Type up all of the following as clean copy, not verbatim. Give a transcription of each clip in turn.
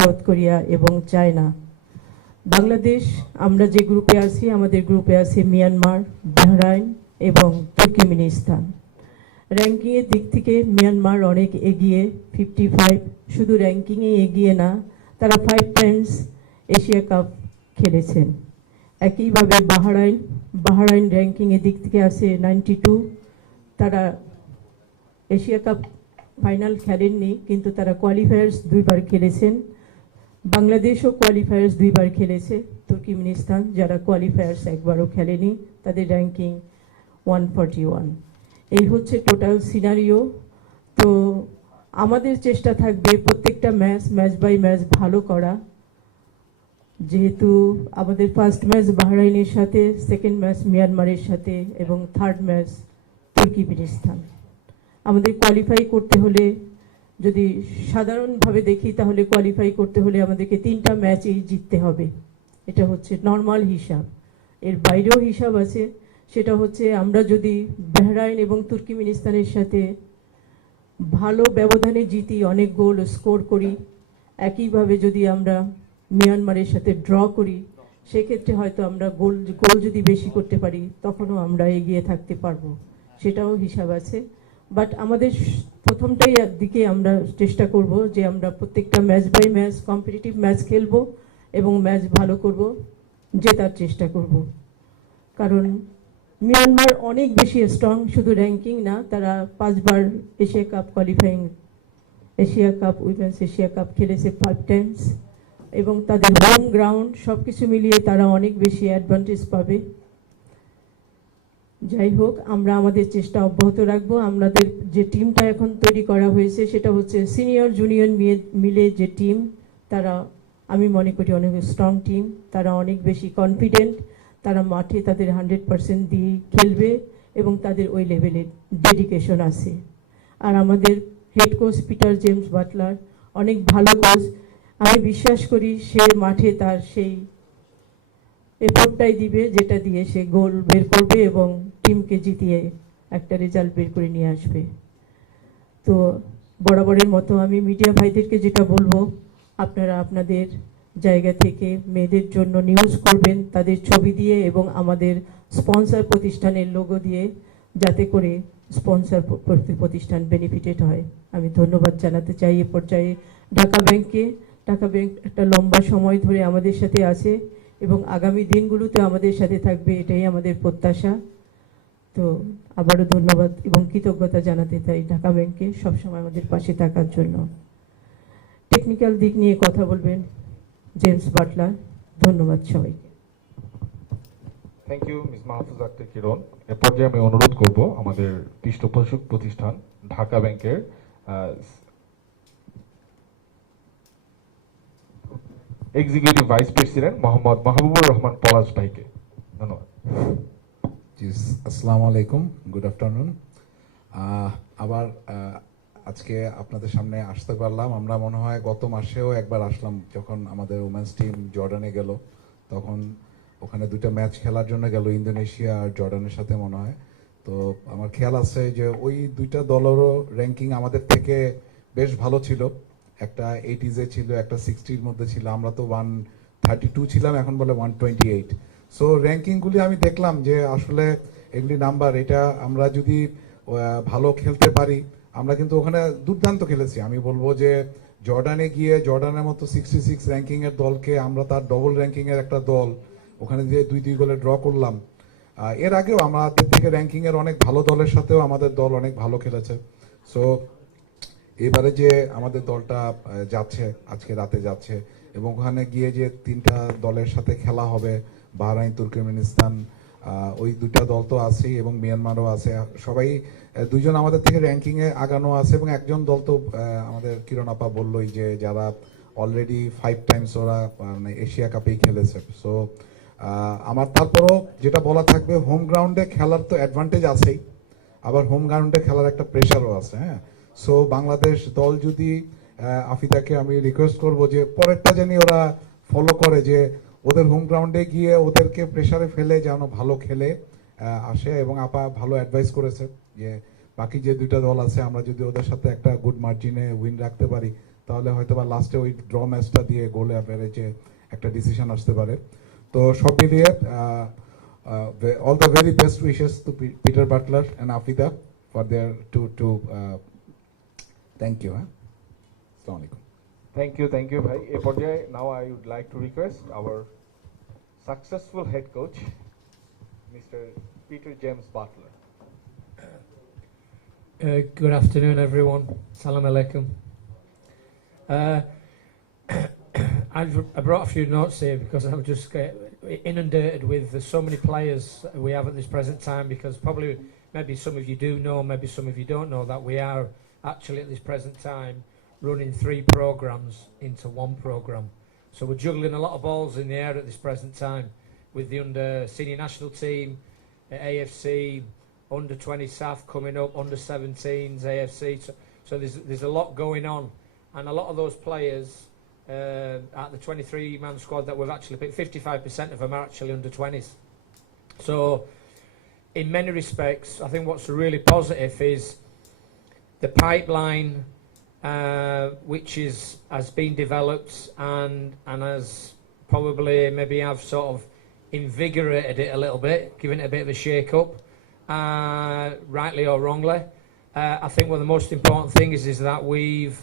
South Korea এবং China. Bangladesh আমরা যে গ্রুপে আছি, আমাদের গ্রুপে আছে মিয়ানমার, বাহরাইন এবং তুর্কমেনিস্তান। র্যাঙ্কিংয়ের দিক থেকে মিয়ানমার অনেক এগিয়ে, 55। শুধু র্যাঙ্কিংয়ে এগিয়ে না, তারা 5 টাইমস এশিয়া কাপ খেলেছেন। একইভাবে বাহরাইন র্যাঙ্কিংয়ের দিক থেকে আছে 92। তারা এশিয়া কাপ ফাইনাল খেলেননি, কিন্তু তারা কোয়ালিফায়ার্স 2বার খেলেছেন। বাংলাদেশও কোয়ালিফায়ার্স 2বার খেলেছে। তুর্কমেনিস্তান যারা কোয়ালিফায়ার্স একবারও খেলেনি, তাদের র্যাঙ্কিং 141। এই হচ্ছে টোটাল সিনারিও। তো আমাদের চেষ্টা থাকবে প্রত্যেকটা ম্যাচ বাই ম্যাচ ভালো করা। যেহেতু আমাদের ফার্স্ট ম্যাচ বাহরাইনের সাথে, সেকেন্ড ম্যাচ মিয়ানমারের সাথে এবং থার্ড ম্যাচ তুর্কমেনিস্তান। আমাদের কোয়ালিফাই করতে হলে, যদি সাধারণভাবে দেখি, তাহলে কোয়ালিফাই করতে হলে আমাদেরকে 3টা ম্যাচই জিততে হবে। এটা হচ্ছে নর্মাল হিসাব। এর বাইরেও হিসাব আছে, সেটা হচ্ছে আমরা যদি বাহরাইন এবং তুর্কমেনিস্তানের সাথে ভালো ব্যবধানে জিতি, অনেক গোল স্কোর করি, একইভাবে যদি আমরা মিয়ানমারের সাথে ড্র করি, সেক্ষেত্রে হয়তো আমরা গোল যদি বেশি করতে পারি, তখনও আমরা এগিয়ে থাকতে পারবো, সেটাও হিসাব আছে। বাট আমাদের প্রথমটাই দিকে আমরা চেষ্টা করব যে আমরা প্রত্যেকটা match by match competitive match খেলবো এবং ম্যাচ ভালো করব, জেতার চেষ্টা করব। কারণ মিয়ানমার অনেক বেশি স্ট্রং, শুধু র্যাঙ্কিং না, তারা 5বার Asia cup women's Asia cup খেলেছে 5 টাইমস, এবং তাদের হোম গ্রাউন্ড সব কিছু মিলিয়ে তারা অনেক বেশি অ্যাডভান্টেজ পাবে। যাই হোক, আমরা আমাদের চেষ্টা অব্যাহত রাখবো। আমাদের যে টিমটা এখন তৈরি করা হয়েছে, সেটা হচ্ছে সিনিয়র জুনিয়র মিলে যে টিম, তারা আমি মনে করি অনেক স্ট্রং টিম। তারা অনেক বেশি কনফিডেন্ট, তারা মাঠে তাদের 100% দিয়ে খেলবে এবং তাদের ওই লেভেলের ডেডিকেশন আছে। আর আমাদের head coach Peter James Butler অনেক ভালো কোচ। আমি বিশ্বাস করি সে মাঠে তার সেই এফোর্টটাই দিবে, যেটা দিয়ে সে গোল বের করবে এবং টিমকে জিতিয়ে একটা রেজাল্ট বের করে নিয়ে আসবে। তো বরাবরের মতো আমি মিডিয়া ভাইদেরকে যেটা বলবো, আপনারা আপনাদের জায়গা থেকে মেয়েদের জন্য নিউজ করবেন তাদের ছবি দিয়ে এবং আমাদের স্পন্সর প্রতিষ্ঠানের লোগো দিয়ে, যাতে করে স্পন্সর প্রতিষ্ঠান বেনিফিটেড হয়। আমি ধন্যবাদ জানাতে চাই এ পর্যায়ে ঢাকা ব্যাংককে। ঢাকা ব্যাংক একটা লম্বা সময় ধরে আমাদের সাথে আছে এবং আগামী দিনগুলোতে আমাদের সাথে থাকবে, এটাই আমাদের প্রত্যাশা। তো আবারও ধন্যবাদ এবং কৃতজ্ঞতা জানাতে চাই ঢাকা ব্যাংককে সবসময় আমাদের পাশে থাকার জন্য। টেকনিক্যাল দিক নিয়ে কথা বলবেন জেমস বাটলার। ধন্যবাদ সবাইকে। Thank you miss Mahfuza Akter Kiran. এ পর্যায়ে আমি অনুরোধ করব আমাদের পৃষ্ঠপোষক প্রতিষ্ঠান ঢাকা ব্যাংকের executive vice president Mohammad Mahbubur Rahman Palash ভাইকে। ধন্যবাদ। আসসালামু আলাইকুম, গুড আফটারনুন। আবার আজকে আপনাদের সামনে আসতে পারলাম। আমরা মনে হয় গত মাসেও একবার আসলাম, যখন আমাদের উমেন্স টিম জর্ডানে গেল, তখন ওখানে 2টা ম্যাচ খেলার জন্য গেল, ইন্দোনেশিয়া আর জর্ডানের সাথে মনে হয়। তো আমার খেয়াল আছে যে ওই 2টা দলেরও র্যাঙ্কিং আমাদের থেকে বেশ ভালো ছিল। একটা 80s ছিল, একটা 60-র মধ্যে ছিল। আমরা তো 132 ছিলাম, এখন বলে 128। সো র্যাঙ্কিংগুলি আমি দেখলাম যে আসলে এগুলি নাম্বার, এটা আমরা যদি ভালো খেলতে পারি, আমরা কিন্তু ওখানে দুর্দান্ত খেলেছি। আমি বলবো যে জর্ডানে গিয়ে জর্ডানের মতো 66 র্যাঙ্কিংয়ের দলকে আমরা তার ডবল র্যাঙ্কিংয়ের একটা দল ওখানে দিয়ে 2-2 গোলে ড্র করলাম। এর আগেও আমাদের থেকে র্যাঙ্কিংয়ের অনেক ভালো দলের সাথেও আমাদের দল অনেক ভালো খেলেছে। সো এবারে যে আমাদের দলটা যাচ্ছে, আজকে রাতে যাচ্ছে, এবং ওখানে গিয়ে যে 3টা দলের সাথে খেলা হবে, বাহরাইন, তুর্কমেনিস্তান, ওই 2টা দল তো আছেই এবং মিয়ানমারও আছে। সবাই 2জন আমাদের থেকে র্যাঙ্কিংয়ে আগানো আছে এবং একজন দল তো আমাদের কিরণ আপা বললোই যে যারা অলরেডি 5 টাইমস ওরা মানে এশিয়া কাপেই খেলেছে। সো আমার তারপরও যেটা বলা থাকবে, হোম গ্রাউন্ডে খেলার তো অ্যাডভান্টেজ আছেই, আবার হোম গ্রাউন্ডে খেলার একটা প্রেশারও আছে। হ্যাঁ, সো বাংলাদেশ দল যদি আফিদাকে আমি রিকোয়েস্ট করব যে পরেরটা জানি ওরা ফলো করে, যে ওদের হোম গ্রাউন্ডে গিয়ে ওদেরকে প্রেশারে ফেলে যেন ভালো খেলে আসে। এবং আপা ভালো অ্যাডভাইস করেছে যে বাকি যে 2টা দল আছে, আমরা যদি ওদের সাথে একটা গুড মার্জিনে উইন রাখতে পারি, তাহলে হয়তো বা লাস্টে ওই ড্র ম্যাচটা দিয়ে গোলে অ্যাভারেজে একটা ডিসিশন আসতে পারে। তো সব মিলিয়ে all the very best wishes to Peter Butler and Afida for their to thank you. Assalamu alaikum. Thank you, ভাই। এ পর্যায়ে now I would like to request our successful head coach, Mr. Peter James Butler. Good afternoon, everyone. Salam alaikum. I brought a few notes here because I'm just inundated with so many players we have at this present time, because probably maybe some of you do know, maybe some of you don't know, that we are actually at this present time running 3 programs into 1 program. So we're juggling a lot of balls in the air at this present time with the under senior national team, AFC, under 20 SAF coming up, under 17s, AFC. So there's a lot going on, and a lot of those players at the 23-man squad that we've actually picked, 55% of them are actually under 20s. So in many respects, I think what's really positive is the pipeline which has been developed and has probably maybe have sort of invigorated it a little bit, given it a bit of a shake-up, rightly or wrongly. I think one of the most important things is that we've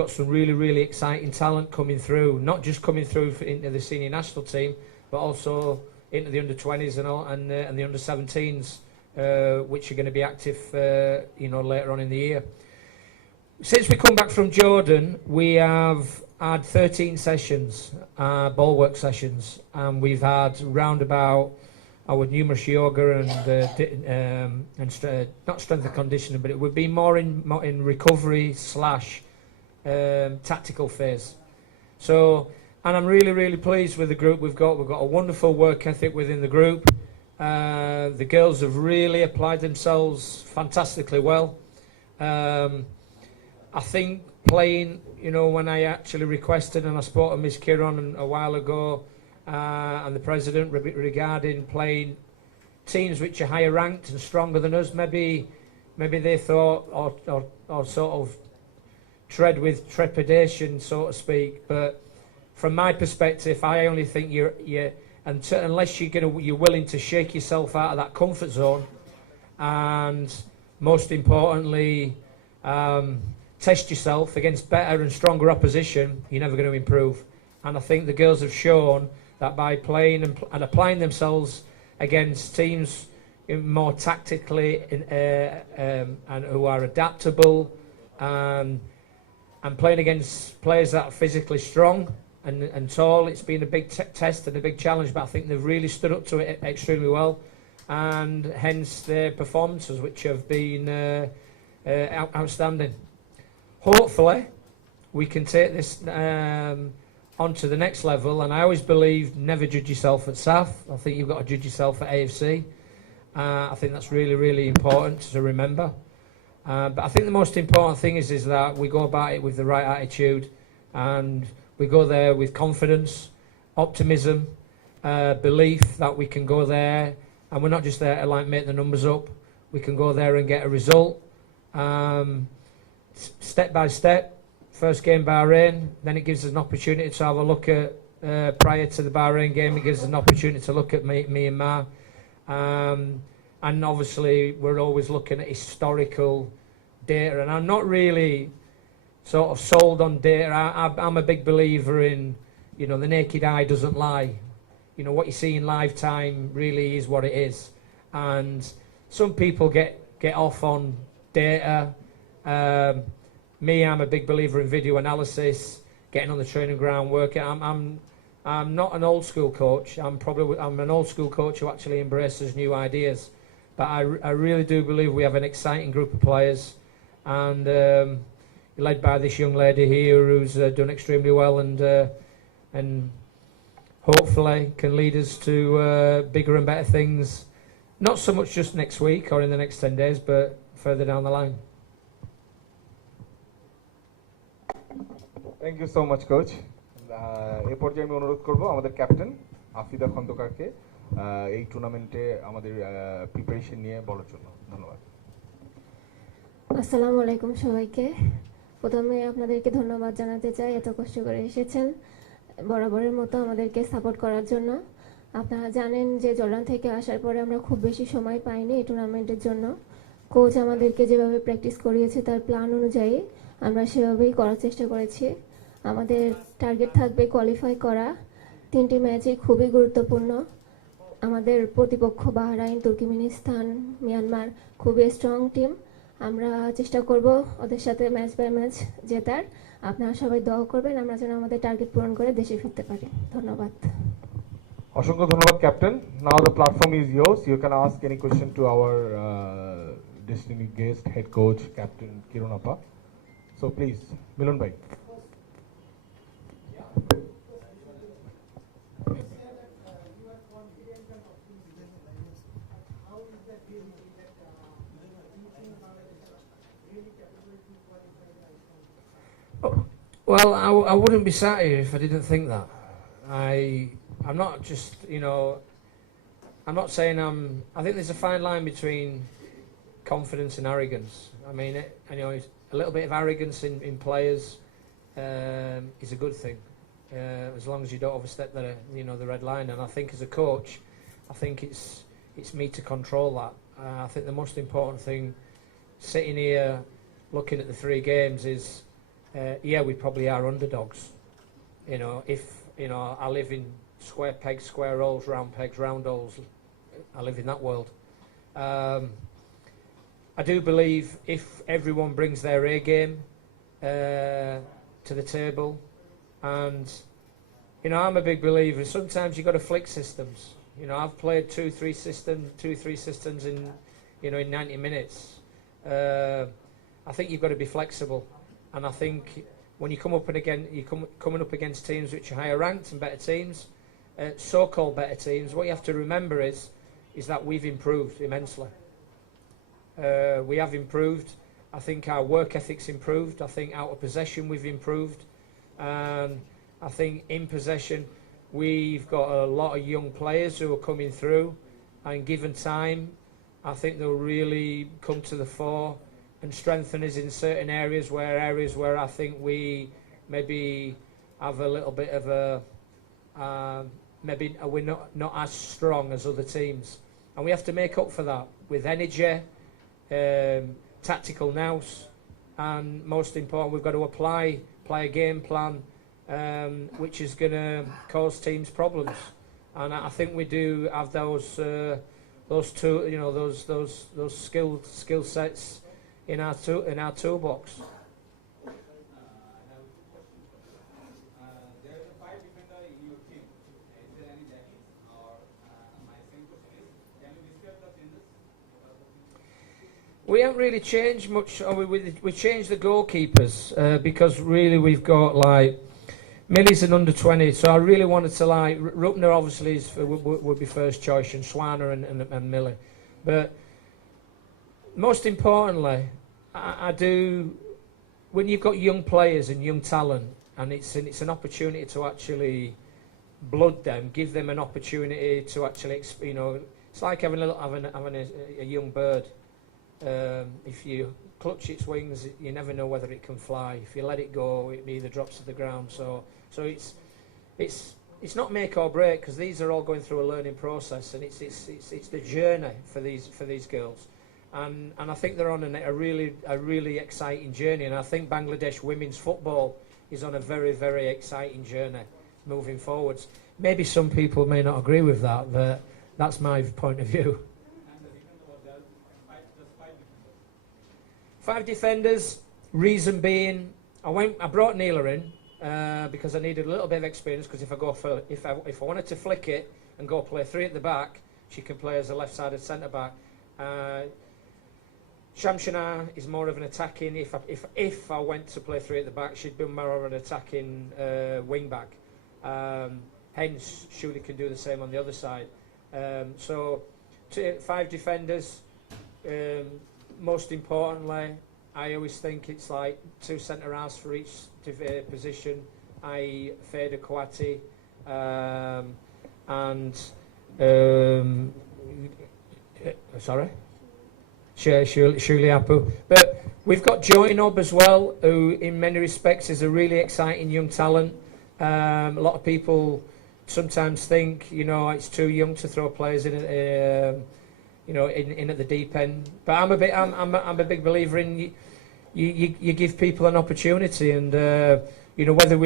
got some really exciting talent coming through, not just coming through into the senior national team, but also into the under 20s and the under 17s, which are going to be active, later on in the year. Since we come back from Jordan, we have had 13 sessions, ball work sessions, and we've had round about our numerous yoga and not strength and conditioning, but it would be more in recovery / tactical phase. So, and I'm really pleased with the group we've got. We've got a wonderful work ethic within the group. The girls have really applied themselves fantastically well. I think playing, when I actually requested, and I spoke to Ms. Kiron a while ago, and the president regarding playing teams which are higher ranked and stronger than us, maybe they thought or sort of tread with trepidation, so to speak. But from my perspective, I only think unless you're willing to shake yourself out of that comfort zone, and most importantly, test yourself against better and stronger opposition, you're never going to improve. And I think the girls have shown that by playing and applying themselves against teams more tactically and who are adaptable, and playing against players that are physically strong and tall, it's been a big test and a big challenge, but I think they've really stood up to it extremely well, and hence their performances, which have been outstanding. Hopefully we can take this on to the next level, and I always believe never judge yourself at SAF. I think you've got to judge yourself at AFC. I think that's really important to remember. But I think the most important thing is that we go about it with the right attitude, and we go there with confidence, optimism, belief that we can go there, and we're not just there to make the numbers up. We can go there and get a result, step by step. First game Bahrain, then it gives us an opportunity to have a look at, prior to the Bahrain game, it gives us an opportunity to look at Myanmar. And obviously we're always looking at historical data, and I'm not really sort of sold on data. I'm a big believer in, the naked eye doesn't lie. What you see in lifetime really is what it is. And some people get off on data. Me, I'm a big believer in video analysis, getting on the training ground, working. I'm not an old school coach. I'm an old school coach who actually embraces new ideas. But I really do believe we have an exciting group of players, and led by this young lady here who's done extremely well, and hopefully can lead us to bigger and better things. Not so much just next week or in the next 10 days, but further down the line. Thank you so much, coach. এই পর্যায়ে আমি অনুরোধ করব আমাদের captain Afida খন্দকারকে এই টুর্নামেন্টে আমাদের preparation নিয়ে বলার জন্য। ধন্যবাদ। আসসালামু আলাইকুম সবাইকে। প্রথমে আপনাদেরকে ধন্যবাদ জানাতে চাই, এত কষ্ট করে এসেছেন বরাবরের মতো আমাদেরকে সাপোর্ট করার জন্য। আপনারা জানেন যে জর্ডান থেকে আসার পরে আমরা খুব বেশি সময় পাইনি এই টুর্নামেন্টের জন্য। কোচ আমাদেরকে যেভাবে প্র্যাকটিস করিয়েছে তার প্ল্যান অনুযায়ী আমরা সেভাবেই করার চেষ্টা করেছি। আমাদের টার্গেট থাকবে কোয়ালিফাই করা। 3টি ম্যাচই খুবই গুরুত্বপূর্ণ। আমাদের প্রতিপক্ষ বাহরাইন, তুর্কমেনিস্তান, মিয়ানমার খুবই স্ট্রং টিম। আমরা চেষ্টা করব ওদের সাথে ম্যাচ বাই ম্যাচ জেতার। আপনারা সবাই দোয়া করবেন আমরা যেন আমাদের টার্গেট পূরণ করে দেশে ফিরতে পারি। ধন্যবাদ। অসংখ্য ধন্যবাদ captain. Now the platform is yours. You can ask any question to our distinguished guest, head coach, Captain Kirun Appa. So please, Milon bhai. Well, I wouldn't be sat here if I didn't think that. I'm not just, I'm not saying I think there's a fine line between confidence and arrogance. I mean, a little bit of arrogance in players is a good thing, as long as you don't overstep the red line. And I think as a coach, I think it's me to control that. I think the most important thing, sitting here looking at the 3 games, is yeah, we probably are underdogs. If I live in square pegs, square holes, round pegs, round holes. I live in that world. I do believe if everyone brings their A game to the table, and I'm a big believer. Sometimes you've got to flick systems. I've played 2-3 systems in in 90 minutes. I think you've got to be flexible, and I think when you come up and again, coming up against teams which are higher ranked and better teams, so-called better teams, what you have to remember is that we've improved immensely. We have improved. I think our work ethic's improved. I think out of possession we've improved. I think in possession we've got a lot of young players who are coming through, and given time, I think they'll really come to the fore and strengthen us in certain areas where I think we maybe have a little bit of a maybe we're not as strong as other teams, and we have to make up for that with energy, tactical nous, and most important, we've got to apply a game plan which is going to cause teams problems. And I think we do have those two, those skill sets in our toolbox. There is a 5 defender in your team. Is there any changes? Or my same question is, can you describe the changes? We haven't really changed much. We changed the goalkeepers because really we've got Millie's an under 20, so I really wanted to Rupner obviously would be first choice, and Swana and Millie, but most importantly, I do, when you've got young players and young talent, and it's an opportunity to actually blood them, give them an opportunity to actually, it's like having a young bird. If you clutch its wings, you never know whether it can fly. If you let it go, it either drops to the ground. So it's not make or break, because these are all going through a learning process, and it's the journey for these girls. And I think they're on a really exciting journey, and I think Bangladesh women's football is on a very, very exciting journey moving forwards. Maybe some people may not agree with that, but that's my point of view. And the second was just 5 defenders. 5 defenders. Reason being, I brought Neela in because I needed a little bit of experience. Because if I wanted to flick it and go play 3 at the back, she can play as a left-sided centre back. Shamshana is more of an attacking. If I went to play 3 at the back, she'd be more of an attacking wing back. Hence, Shuli can do the same on the other side. So 5 defenders. Most importantly, I always think it's 2 centre halves for each position. Feda Kouati and sorry. Shirley Apu. But we've got Joy Nob as well, who in many respects is a really exciting young talent. A lot of people sometimes think, you know, it's too young to throw players in, in at the deep end. But I'm a big believer in you give people an opportunity, and whether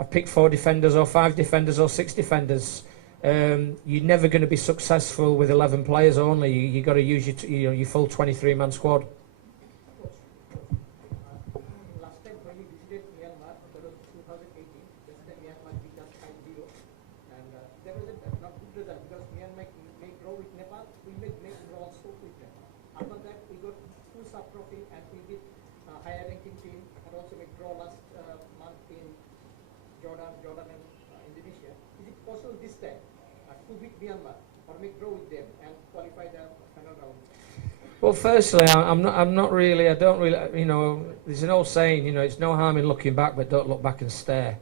I've picked 4 defenders or 5 defenders or 6 defenders. You're never going to be successful with 11 players only. You got to use your full 23-man squad. Last time when we visited Myanmar, that was 2018. This time Myanmar beat us 5-0, and there was not good result because Myanmar may draw with Nepal. We may draw also with them. After that, we got full sub trophy and we beat higher ranking team, and also we draw last month in Jordan and Indonesia. Is it possible this time to beat Myanmar or make draw with them and qualify the final round? Well, firstly, I'm not really. I don't really. There's an old saying. It's no harm in looking back, but don't look back and stare.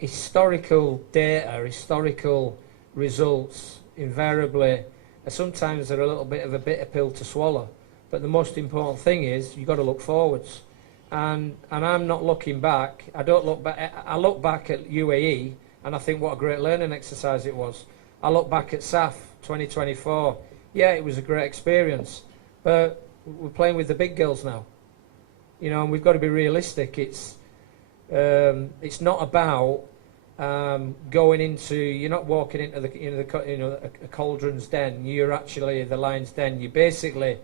Historical data, historical results, invariably, sometimes they're a little bit of a bitter pill to swallow. But the most important thing is you've got to look forwards. And I'm not looking back. I don't look back. I look back at UAE, and I think what a great learning exercise it was. I look back at SAF 2024. Yeah, it was a great experience, but we're playing with the big girls now. And we've got to be realistic. It's not about going into. You're not walking into a cauldron's den. You're actually the lion's den. You're basically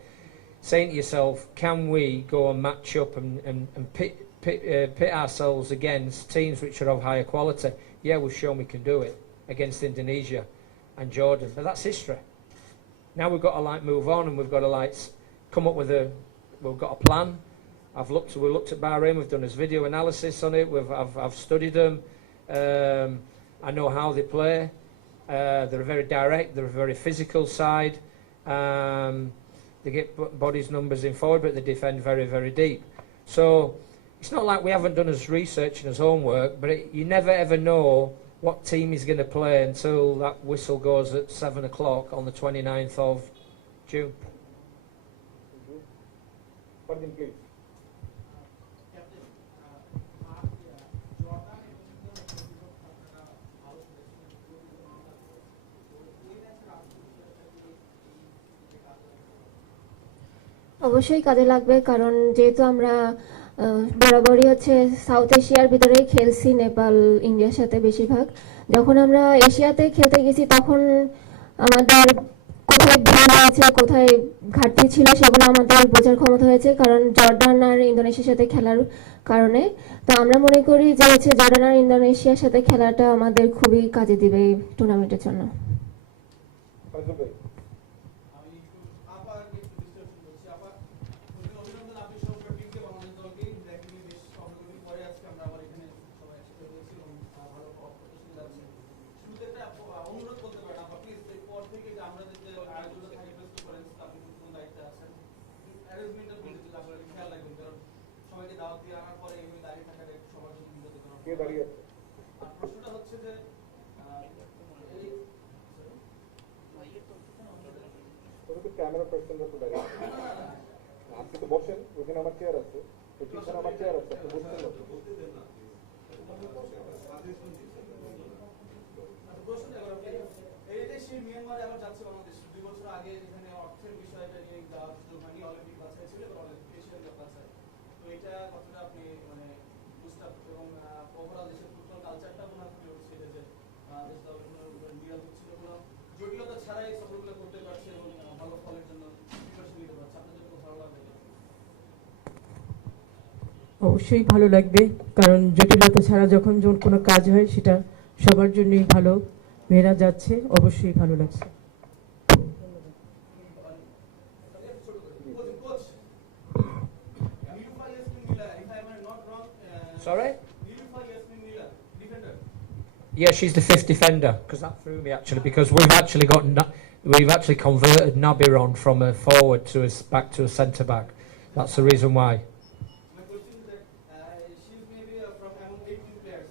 saying to yourself, can we go and match up and pit ourselves against teams which are of higher quality? Yeah, we've shown we can do it against Indonesia and Jordan, but that's history. Now we've got to move on, and we've got to come up with we've got a plan. We looked at Bahrain. We've done this video analysis on it. I've studied them. I know how they play. They're very direct. They're a very physical side. They get bodies numbers in forward, but they defend very, very deep. So it's not like we haven't done as research and as homework, but you never ever know what team is going to play until that whistle goes at 7 o'clock on the 29th of June. Pardon, please. Captain, Jordan অবশ্যই কাজে লাগবে, কারণ যেহেতু আমরা বরাবরই হচ্ছে south এশিয়ার ভিতরেই খেলছি, নেপাল ইন্ডিয়ার সাথে বেশিরভাগ। যখন আমরা এশিয়াতে খেলতে গেছি তখন আমাদের কোথায় ভুল হয়েছে, কোথায় ঘাটতি ছিল, সেগুলো আমাদের বোঝার ক্ষমতা হয়েছে, কারণ জর্ডান আর ইন্দোনেশিয়ার সাথে খেলার কারণে। তো আমরা মনে করি যে হচ্ছে জর্ডান আর ইন্দোনেশিয়ার সাথে খেলাটা আমাদের খুবই কাজে দিবে এই টুর্নামেন্টের জন্য। আমি আবার একটু ডিসকাশন করছি। আবার অভিনন্দন আপনি সমগ্র টিমকে, বাংলাদেশ দলকে দেখেনি বেশ অনেকদিন পরে আজকে আমরা আবার এখানে সবাই একসাথে হয়েছি এবং ভালো প্রস্তুতি যাচ্ছে। শুরুতে একটা অনুরোধ করতে পারেন আপনার প্লিজ, এরপর থেকে যে আমরা যে আয়োজনটা থাকে প্রেস করেন, আপনি কোনো দায়িত্বে আছেন, অ্যারেঞ্জমেন্টের প্রতি যদি আপনারা খেয়াল রাখবেন, কারণ সবাইকে দাওয়াত দিয়ে আনার পরে এমনি দাঁড়িয়ে থাকাটা একটু সবার জন্য বিরতিকর। কে দাঁড়িয়ে আছে? আর প্রশ্নটা হচ্ছে যে ক্যামেরা পার্সনরা তো দাঁড়িয়ে আছে। আপনি তো বসেন, ওখানে আমার চেয়ার আছে, তো পিছনে আমার চেয়ার আছে, আপনি বসতে পারবেন। এই যে সেই মিয়ানমারে আবার যাচ্ছে বাংলাদেশ 2 বছর আগে, যেখানে অর্থের বিষয়টা নিয়ে যাওয়ার সুযোগ হয়নি, অলিম্পিক বাছাই ছিল এবং এশিয়ান কাপ বাছাই। তো এটা কতটা আপনি বুস্ট আপ এবং ওভারঅল দেশের ফুটবল কালচারটা মনে হয় হচ্ছে এটা যে বাংলাদেশ দল নিরাপদ ছিল, কোনো জটিলতা ছাড়াই সফরগুলো করতে পারছে এবং ভালো ফলের জন্য প্রিপারেশন নিতে পারছে। আপনাদের জন্য ভালো লাগবে? অবশ্যই ভালো লাগবে, কারণ জটিলতা ছাড়া যখন কোনো কাজ হয় সেটা সবার জন্যই ভালো। মেয়েরা যাচ্ছে, অবশ্যই ভালো লাগছে। Sorry? Yeah, she's the 5th defender, because that threw me actually, because we've actually converted Nabiron from a forward to back to a centre back. That's the reason why. My question is that she's maybe from among 18 players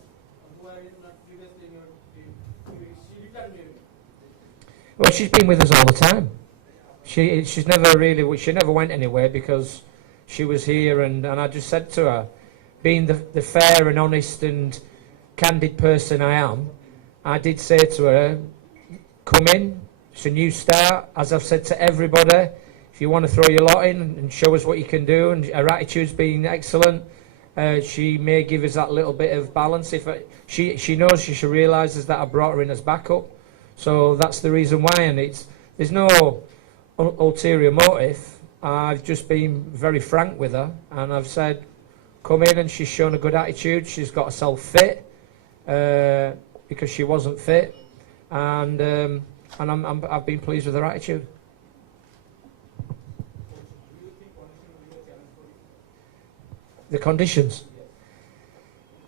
who are not previously in your team. She returned maybe. Well, she's been with us all the time. she's never really, she never went anywhere because she was here, and I just said to her, being the fair and honest and candid person I am, I did say to her, come in, it's a new start, as I've said to everybody, if you want to throw your lot in and show us what you can do, and her attitude's been excellent, she may give us that little bit of balance. If she knows, she realises that I brought her in as backup, so that's the reason why, and there's no ulterior motive. I've just been very frank with her, and I've said, come in, and she's shown a good attitude. She's got herself fit because she wasn't fit, and I've been pleased with her attitude. The conditions.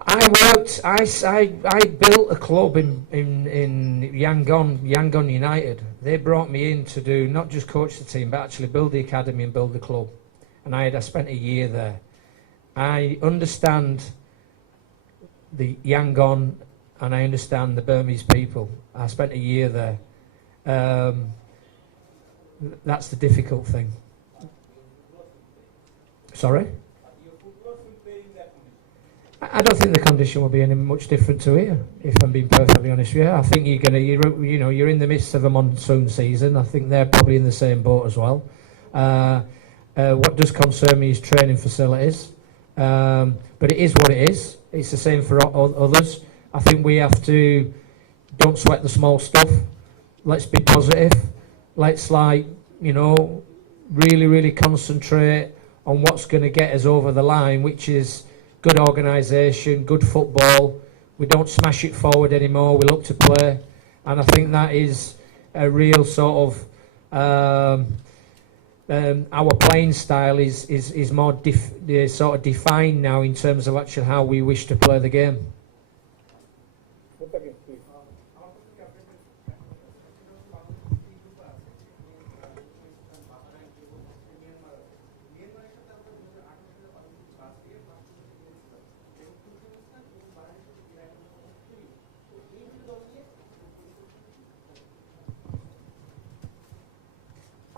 I built a club in Yangon United. They brought me in to do, not just coach the team, but actually build the academy and build the club. And I spent a year there. I understand the Yangon and I understand the Burmese people. I spent a year there. That's the difficult thing. Sorry? I don't think the condition will be any much different to here, if I'm being perfectly honest with you. I think you're in the midst of a monsoon season. I think they're probably in the same boat as well. What does concern me is training facilities, but it is what it is. It's the same for others. I think we have to don't sweat the small stuff. Let's be positive. Let's really concentrate on what's going to get us over the line, which is good organisation, good football. We don't smash it forward anymore. We look to play, and I think that is a real sort of our playing style is more sort of defined now in terms of actually how we wish to play the game.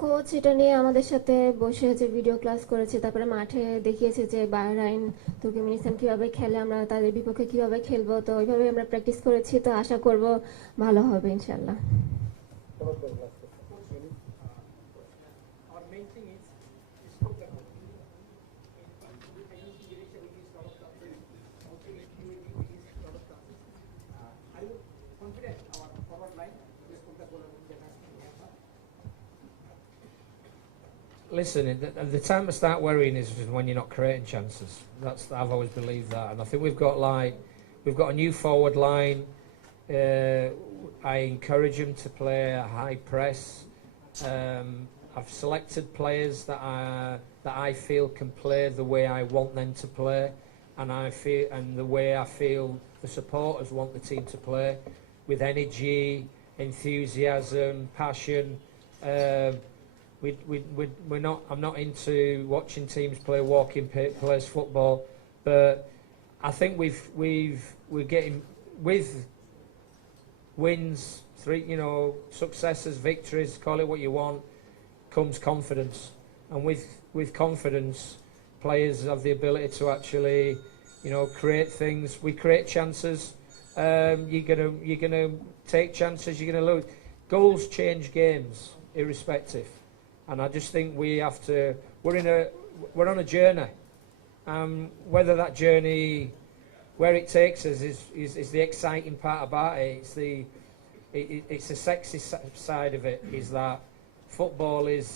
Coach এটা নিয়ে আমাদের সাথে বসে হচ্ছে video class করেছে, তারপরে মাঠে দেখিয়েছে যে বাহরাইন তুর্কমেনিস্তান কিভাবে খেলে, আমরা তাদের বিপক্ষে কিভাবে খেলবো, তো ওইভাবে আমরা প্র্যাকটিস করেছি, তো আশা করব ভালো হবে ইনশাআল্লাহ। Listen, the time to start worrying is when you're not creating chances. I've always believed that, and I think we've got a new forward line. I encourage them to play a high press. I've selected players that I feel can play the way I want them to play, and the way I feel the supporters want the team to play, with energy, enthusiasm, passion. I'm not into watching teams play walking place football, but I think we're getting, with wins, successes, victories, call it what you want, comes confidence, and with confidence, players have the ability to actually, create things. We create chances. You're gonna take chances. You're gonna lose. Goals change games, irrespective. And I just think we have to. We're on a journey. Whether that journey, where it takes us, is the exciting part about it. It's the sexy side of it. Is that football is.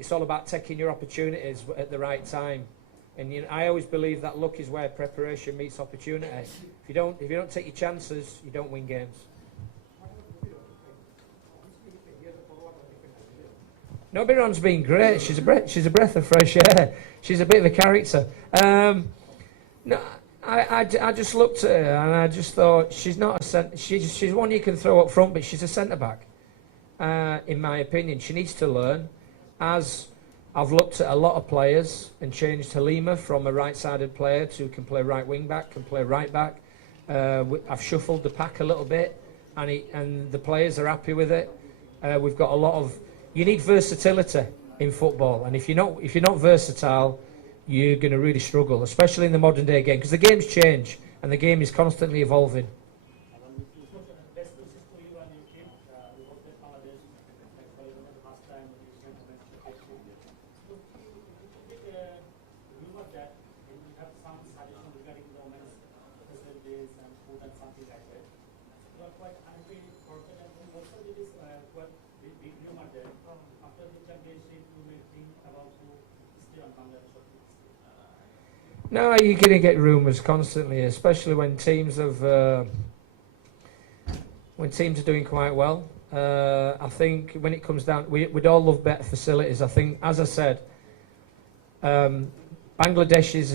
It's all about taking your opportunities at the right time. And I always believe that luck is where preparation meets opportunity. If you don't take your chances, you don't win games. No, Biran's been great. She's a breath of fresh air. She's a bit of a character. No, I just looked at her and I just thought she's not a she's one you can throw up front, but she's a centre back. In my opinion, she needs to learn. As I've looked at a lot of players and changed Halima from a right-sided player to can play right wing back, can play right back. I've shuffled the pack a little bit, and the players are happy with it. We've got a lot of you need versatility in football, and if you're not versatile, you're going to really struggle, especially in the modern day game, because the game's change and the game is constantly evolving. Best wishes to you and your team. We hope that Bangladesh qualifies the last time when you can manage to get to. So, rumor that you have some suggestion regarding the women's facilities and food and something like that. You are quite unhappy for that, and also it is quite big rumor that after the championship you may think about to stay on Bangladesh. No, you're going to get rumours constantly, especially when teams are doing quite well. I think when it comes down, we'd all love better facilities. I think, as I said, Bangladesh is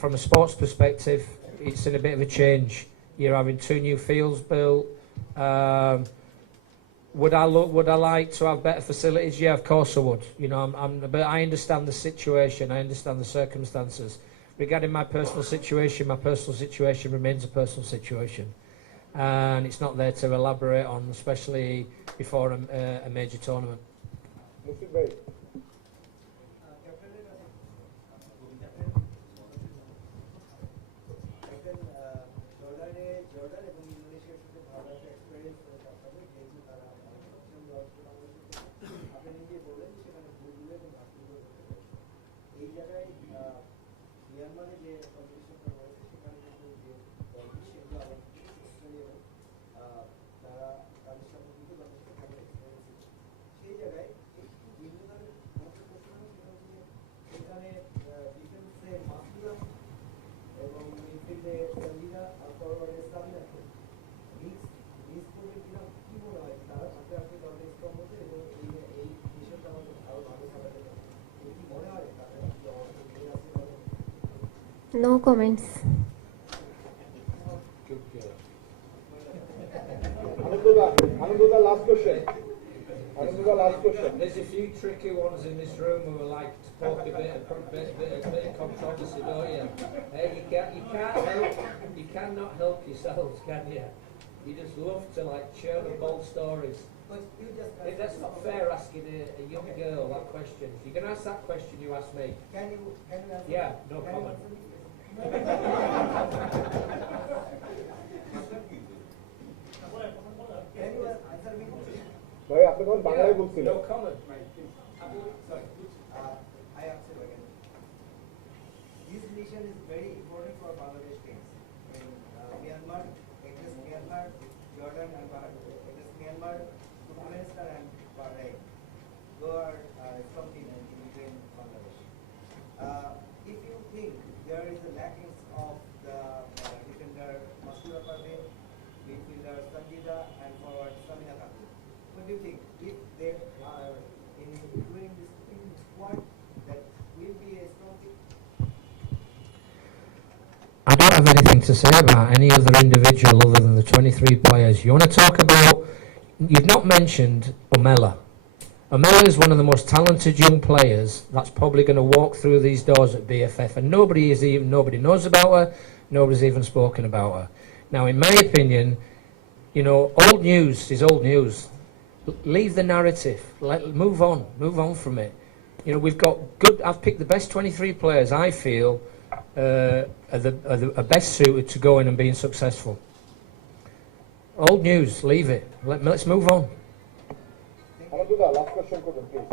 from a sports perspective, it's in a bit of a change. You're having 2 new fields built. Would I like to have better facilities? Yeah, of course I would. You know, but I understand the situation. I understand the circumstances. Regarding my personal situation remains a personal situation, and it's not there to elaborate on, especially before a major tournament. Jordan এবং ইন্দোনেশিয়ার সাথে ভালো একটা experience আপনাদের যেহেতু তারা আপনি নিজে বললেন সেখানে ভুলগুলো এবং ঘাটতিগুলো ধরতে পেরেছে। এই জায়গায় মিয়ানমারে যে কম্পিটিশনটা হয়েছে সেখানে কিন্তু যে দলটি সেগুলো আবার এবং তারা তাদের সাথে কিন্তু তাদের সাথে ভালো এক্সপেরিয়েন্স ছিল। সেই জায়গায় একটু ভিন্নতার মধ্যে প্রশ্ন সেটা হচ্ছে যে এখানে ডিফেন্সে মাসুরা এবং মিডফিল্ডে সঞ্জিদা আর ফরওয়ার্ডে সামিনাকে মিস করবে কিনা কি মনে হয় তারা আস্তে আস্তে দলটা স্ট্রং হচ্ছে এবং এই মিশনটা আমাদের আরো ভালো চালাতে পারে কি মনে হয় তাদের কি অবস্থা নিয়ে আছে No comments. Anandullah, last question. There's a few tricky ones in this room who would like to talk a bit of controversy, don't you? Hey, you cannot help yourselves, can you? You just love to like churn up old stories. Hey, that's not fair asking a young girl that question. If you're going to ask that question, you ask me. Can you answer? Yeah, no comment. Can you answer me? ভাই আপনি কোন বাংলায় বলছিলেন? No comment. Sorry. I answer again. This mission is very important for Bangladesh teams. In Myanmar, against Myanmar, Jordan and against Myanmar, Turkmenistan and Bahrain. Those are strong teams in Bangladesh. If you think there is a lacking of the defender Masura Parveen, midfielder Sanjida and forward Samina Kapoor, what do you think? If they are including this team squad, that will be a strong team? I don't have anything to say about any other individual other than the 23 players. You want to talk about... You've not mentioned Omela. Omela is one of the most talented young players that's probably going to walk through these doors at BFF, and nobody knows about her, nobody's even spoken about her. Now, in my opinion, you know, old news is old news. Leave the narrative. Move on from it. You know, we've got good... I've picked the best 23 players I feel are best suited to going and being successful. Old news, leave it. Let's move on. Anandullah, last question করবেন please.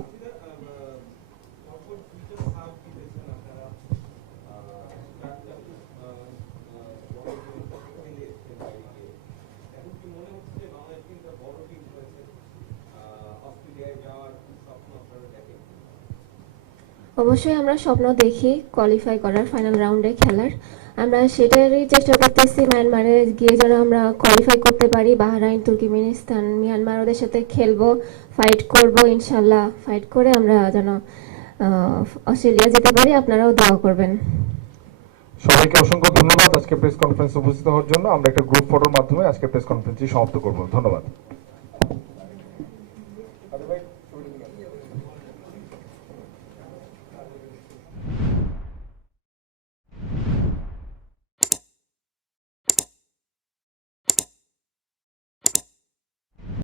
অবশ্যই আমরা স্বপ্ন দেখি qualify করার final রাউন্ডে খেলার। আমরা সেটারই চেষ্টা করতেছি মায়ানমারে গিয়ে যেন আমরা কোয়ালিফাই করতে পারি। বাহরাইন, তুর্কমেনিস্তান, মিয়ানমার ওদের সাথে খেলবো, ফাইট করব ইনশাল্লাহ। ফাইট করে আমরা যেন অস্ট্রেলিয়া যেতে পারি। আপনারাও দোয়া করবেন। সবাইকে অসংখ্য ধন্যবাদ আজকে প্রেস কনফারেন্সে উপস্থিত হওয়ার জন্য। আমরা একটা গ্রুপ ফটোর মাধ্যমে আজকে প্রেস কনফারেন্সটি সমাপ্ত করব। ধন্যবাদ।